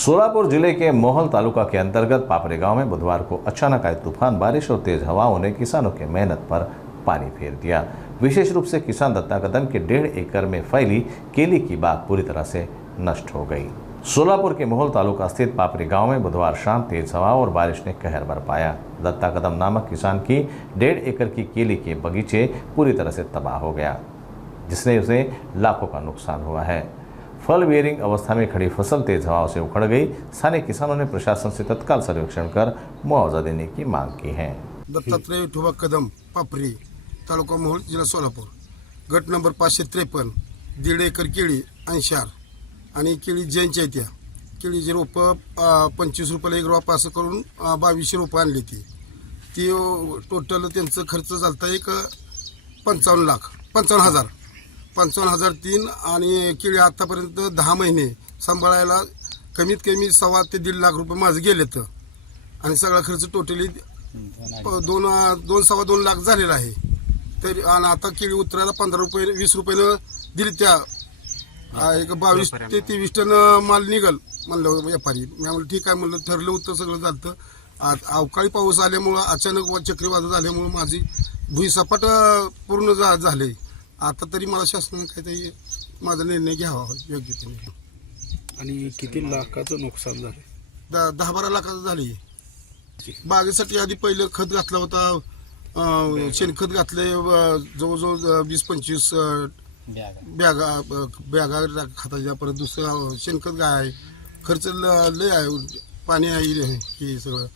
सोलापुर जिले के मोहल तालुका के अंतर्गत पापरे गांव में बुधवार को अचानक आई तूफान बारिश और तेज हवाओं ने किसानों की मेहनत पर पानी फेर दिया। विशेष रूप से किसान दत्ता कदम के 1.5 एकड़ में फैली केली की बाग पूरी तरह से नष्ट हो गई। सोलापुर के मोहल तालुका स्थित पापरे गांव में बुधवार शाम तेज हवा और बारिश ने कहर बरपाया। दत्ता कदम नामक किसान की 1.5 एकड़ की केली के बगीचे पूरी तरह से तबाह हो गया, जिससे उसे लाखों का नुकसान हुआ है। फल बेयरिंग अवस्था में खड़ी फसल तेज हवाओं से उखड़ गई। स्थानीय किसानों ने प्रशासन से तत्काल सर्वेक्षण कर मुआवजा देने की मांग की है। दत्तात्रय विठोबा कदम, पापरी, तालुका मोहोळ, जिल्हा सोलापूर, गट नंबर 553, 1.5 एकर केळी 80 आणि केळी जैनच्या त्या केळीची रोपं 25 रुपयाला एक रोप असं करून 2200 रोपं आणली ती टोटल त्यांचं खर्च झालता एक 55,000 आणि केळी आतापर्यंत 10 महिने सांभाळायला कमीत कमी 1.25 ते 1.5 लाख रुपये माझे गेलेत आणि सगळा खर्च टोटली 2.25 लाख झालेला आहे। तर आणि आता केळी उतरायला 15 रुपये 20 रुपयानं दिली, त्या एक 22 ते 23 टन माल निघल म्हणलं व्यापारी। मी म्हणलं ठीक आहे म्हणलं, ठरलं होतं सगळं झालं। अवकाळी पाऊस आल्यामुळं अचानक चक्रीवादळ झाल्यामुळं माझी भुईसपाट पूर्ण झाले। आता तरी मला शासनाने काहीतरी माझा निर्णय घ्यावा योग्यतेने। आणि किती लाखाचं नुकसान झालं? 10-12 लाखाचं झाले। बागेसाठी आधी पहिलं खत घातला होता, शेणखत घातले जवळजवळ 20-25 बॅगा खताच्या, परत दुसरं शेणखत गाय खर्च लय आहे। पाणी आहे हे सगळं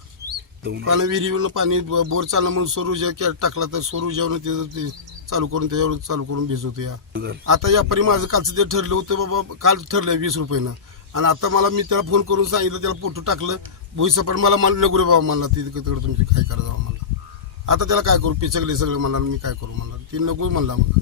पाणी, विहिरीवरनं पाणी बोर चाललं म्हणून सौर ऊर्जा टाकला तर सौर ऊर्जावरून ते चालू करून भिजवतो या। आता यापारी माझं कालचं ते ठरलं होतं बाबा, काल ठरलंय 20 रुपयानं, आणि आता मला मी त्याला फोन करून सांगितलं, त्याला फोटो टाकलं भुईसपाट मला नको रे बाबा म्हणला, तिकडे तुम्ही काय करायचं म्हणला। आता त्याला काय करू, पिचकले सगळं म्हणला, मी काय करू म्हणला, ती नको म्हणला मग।